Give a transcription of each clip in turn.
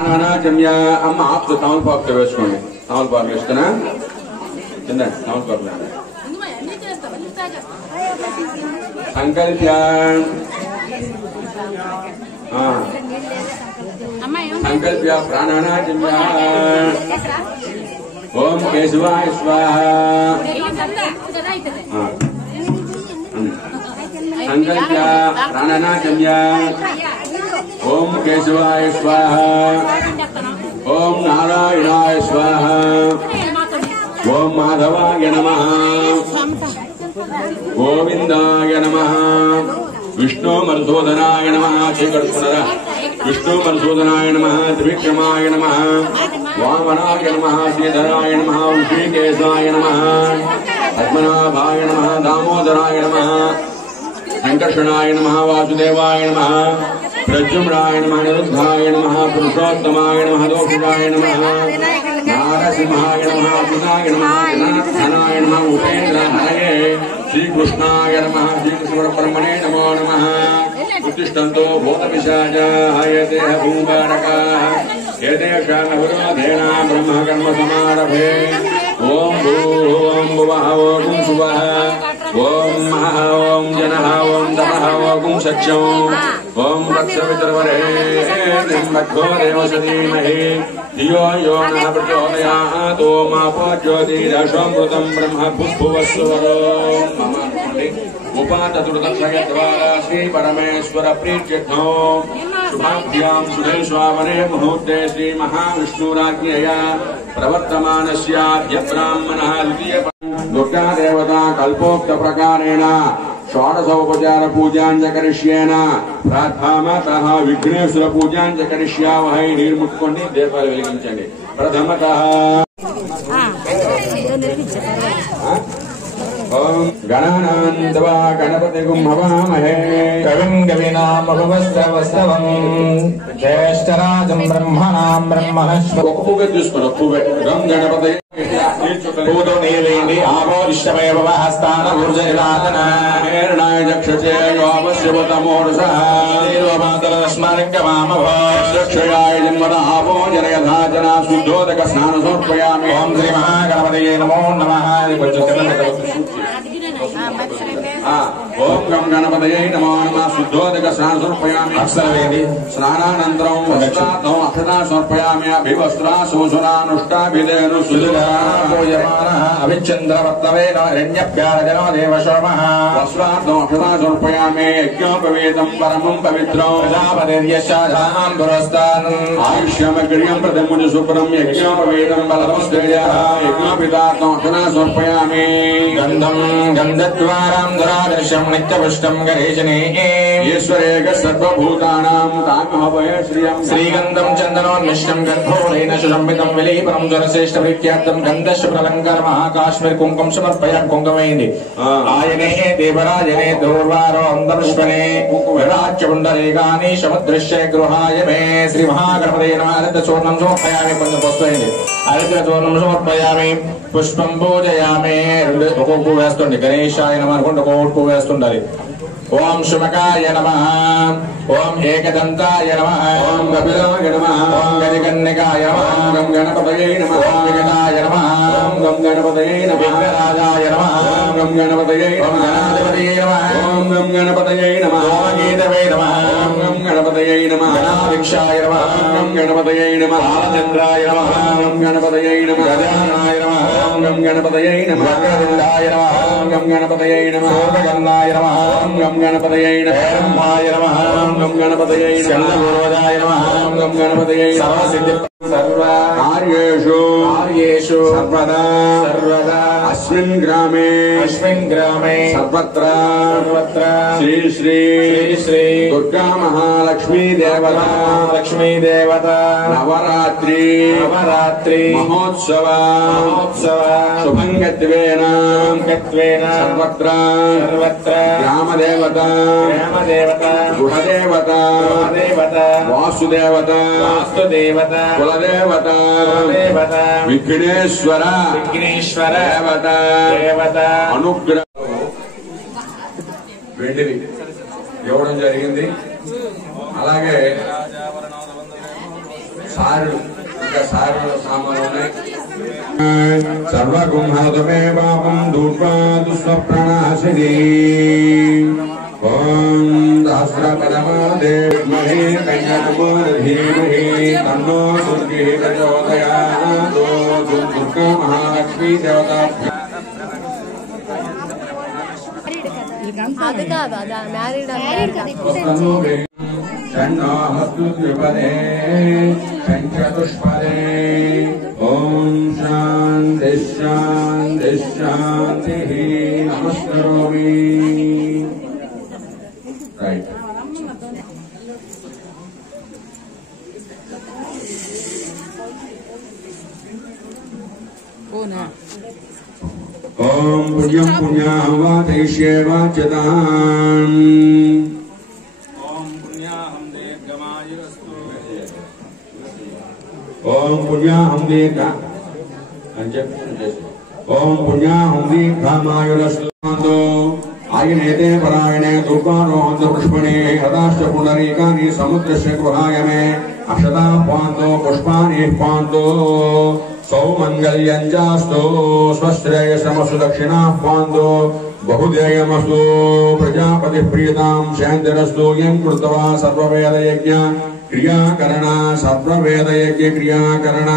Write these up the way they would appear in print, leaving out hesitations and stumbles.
అమ్మ ఆపు తమలపాకుతో వేసుకోండి. తమలపాకు వేస్తున్నా తిందండి. తమలపాకు సంకల్ప్య సంకల్ప్య ప్రాణానాచమ్య. ఓం కేశవాయ స్వాహ. సంకల్ప్య ప్రాణానాచమ్య. ఓం కేశవాయ స్వాహ. ఓం నారాయణాయ స్వాహ. ఓం మాధవాయ నమః. గోవిందాయ నమః. విష్ణు మధుసూదనాయ నమః. చీకడుకున్నరా. విష్ణు మధుసూదనాయ నమః. త్రివిక్రమాయ నమః. వామనాయ నమః. శ్రీధరాయ నమః. ఋషికేశాయ నమః. పద్మనాభాయ నమః. దామోదరాయ నమః. సంకర్షణాయ నమః. వాసుదేవాయ నమః. ప్రద్యుమ్నాయ నమః. నిరుద్ధాయ నమః. పురుషోత్తమాయ నమః. దోషాయ నమః. నారసింహాయ నమః. అర్జునాయ నమః. జనార్దనాయ నమః. ఉపేంద్రహరయే శ్రీకృష్ణాయ నమః. శ్రీకృష్ణపరమణే నమో నమః. ఉత్తిష్టంతో భూతపిశాచాయ దేహ భూంగారకాః ఏతేషామవరోధేన బ్రహ్మకర్మ సమారభే. ఓం భూర్భువం భువః ఓం శుభః. ఓం మహః ఓం జనః ఓం తపః ఓం సత్యం. ఓం తత్సవితుర్వరేణ్యం దేవస్య ధీమహి ధియో యో నః ప్రచోదయాత్. ఓం ఆపో జ్యోతిరసమృతం బ్రహ్మ భూస్భువస్సువరో మమ. ఉపాతతుర్దక్షయద్వారా శ్రీ పరమేశ్వర ప్రీత్యర్థం శుభాభ్యాం శుభే శ్రావణే ముహూర్తే శ్రీ మహావిష్ణురాజ్ఞయా ప్రవర్తమానస్యాద్య బ్రాహ్మణः ద్వితీయ దుర్గా దేవతా కల్పోక్త ప్రకారేణ షోడశోపచార పూజాంచ కరిష్యేన ప్రాథమతః విఘ్నేశ్వర పూజాంచ కరిష్యావహై. నీరు ముట్టుకోండి, దీపాలు వెలిగించండి. ప్రథమతః ఓం గణానాన్వా గణపతిగుం హవామహే. కవిం కవినామభవస్రవస్తవం జ్యేష్ఠరాజం బ్రహ్మణాం బ్రహ్మణస్ప. ఒక పువ్వే చూసుకోండి. ఒక పువ్వే. గం గణపతి పూతో నీలేండి ఆభోరిష్టమేవ హస్తాన ఊర్జనిరాధన హేరణాయ చక్షుషే యోపశ్యవతమోరుషః నీలోపాతరస్మరింగమామభోక్షయాయ జన్మద ఆపో జనయథాచన శుద్ధోదక స్నాన సమర్పయామి. ఓం శ్రీ మహాగణపతయే నమో నమః. కొంచెం ఓం గం గణపతయే నమో నమః. శుద్ధోదక స్నాన సమర్పయామి. అక్షరవేది స్నానానంతరం వస్త్రార్థం అక్షతా సమర్పయామి. అభివస్త్రాశోషణానుష్టాభిధేను అవిచంద్రవర్తవేన హిరణ్యభ్యారజనో దేవశోమః. వస్త్రార్థం అక్షతా సమర్పయామి. యజ్ఞోపవేతం పరమం పవిత్రం ప్రజాపతిర్యశాం పురస్తాన్ ఆయుష్యమగ్రియం ప్రథముని శుభ్రం యజ్ఞోపవేతం బలమస్త్రేయః. యజ్ఞోపితార్థం అక్షతా సమర్పయామి. గంధం గంధద్వారాం దురాదర్శం నిత్యపుష్టం గరేశనే ఈశ్వరేక సర్వభూతానాం కామహవయ శ్రియం. శ్రీగంధం చందనోన్మిష్టం గర్భోరేణ సుశంభితం విలీపనం జ్వరశ్రేష్ఠ ప్రీత్యార్థం గంధశుభ్రలంకర మహాకాశ్మీర్ కుంకుమ సమర్పయాం. కుంకుమైంది ఆయనే దేవరాజనే దౌర్వారో అందపుష్పనే విరాజ్యపుండరీకాని సముద్రశ్య గృహాయ మే. శ్రీ మహాగణపతయే నమః. హరిత చూర్ణం సమర్పయామి. కొంచెం వస్తుంది. హరిత చూర్ణం సమర్పయామి. పుష్పం పూజయామి. ఒక్కొక్క పువ్వు వేస్తుండే. గణేశాయ నమః అనుకుంటే ఒక్కొక్క పువ్వు వేస్తుండాలి. ఓం శుమకాయ నమః. ఓం ఏకదంతాయ నమః. ఓం కపిలాయ నమః. ఓం గజకన్నికాయ నమః. ఓం గం గణపతయే నమః. ఓం వికటాయ నమః. ఓం గం గణపతయే నమః. విఘ్నరాజాయ నమః. ఓం గం గణపతయే ఓం నమః. గణాధిపతయే నమః. ఓం గం గణపతయే నమః. ఓం గీతవే నమః. ఓం గం గణపతయే నమః. గణాభిక్షాయ నమః. ఓం గం గణపతయే నమః. బాలచంద్రాయ నమః. ఓం గం గణపతయే నమః. గజాననాయ నమః. ఓం గం గణపతయే నమః. వక్రతుండాయ నమః. ఓం గం గణపతయే నమః. సూర్యగన్నాయ నమః. ఓం గం గణపతయే నమః. బ్రహ్మాయ నమః. ఓం గం గణపతయే నమః. చంద్రగురోదాయ నమః. ఓం గం గణపతయే నమః. సర్వసిద్ధి సర్వ కార్యేషు కార్యేషు సర్వదా సర్వదా అస్మిన్ గ్రామే అస్మిన్ గ్రామే సర్వత్ర సర్వత్ర శ్రీ శ్రీ శ్రీ శ్రీ దుర్గా మహాలక్ష్మీ దేవత లక్ష్మీ దేవత నవరాత్రి నవరాత్రి మహోత్సవ మహోత్సవ శుభంగత్వేన గత్వేన సర్వత్ర సర్వత్ర గ్రామదేవత గ్రామదేవత గృహదేవత దేవత వాసుదేవత వాస్తుదేవత కులదేవత దేవత విఘ్నేశ్వర విఘ్నేశ్వర దేవత దేవత అనుగ్రహం వెండిది ఇవ్వడం జరిగింది. అలాగే సారు ఇంకా సారు సామాన్లు ఉన్నాయి. సర్వగుంహతమే పాపం దూర్వా దుస్వప్రణాశిని. ఓం సహస్రపరమాదేవమహే కన్యాకుమారధీమహి తన్నో దుర్గే ప్రచోదయాత్. దుర్గా మహాలక్ష్మీ దేవతాభ్యో అది కాదు అదా మ్యారీడ్ షణ్ణోహస్తుత్రిపదే షణ్చతుష్పదే. ఓం శాంతి శాంతి శాంతి. నమస్కరోమి. రైట్. ఓం పుణ్యం పుణ్యాహవాతయిష్యే వాచ్యతాం. ఓం పుణ్యాహం దీర్ఘమాయురస్తు. ఓం పుణ్యాహం దీర్ఘ అని చెప్పి ఓం పుణ్యాహం దీర్ఘమాయురస్తు. ఆయనేతే పరాయణే దుర్గారోహంత పుష్పణే హతాశ్చ పుండరీకాని సముద్రస్య గృహాయ మే అక్షతా పాంతో పుష్పాని పాంతో. సౌమంగళ్యంచాస్తు స్వశ్రేయసమసు దక్షిణా పాంతో. బహుదేయమస్తు ప్రజాపతి ప్రియతాం శాంతిరస్తు. యం కృత్వా సర్వవేదయజ్ఞ క్రియాకరణ సర్వవేదయజ్ఞ క్రియాకరణ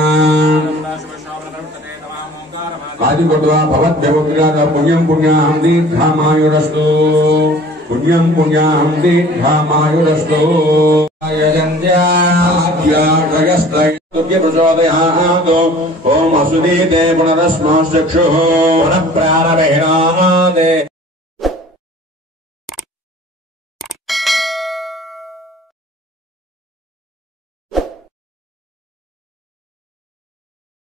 ఆది కృత్వా భవద్భ్యవగ్రాత. పుణ్యం పుణ్యాహం దీర్ఘమాయురస్తు. పుణ్యం పుణ్యాహం దీర్ఘమాయురస్తు. ప్రచోదయాత్. ఓం అసుదీతే పునరస్మాశ్చక్షుః పునః ప్రారభేణాదే.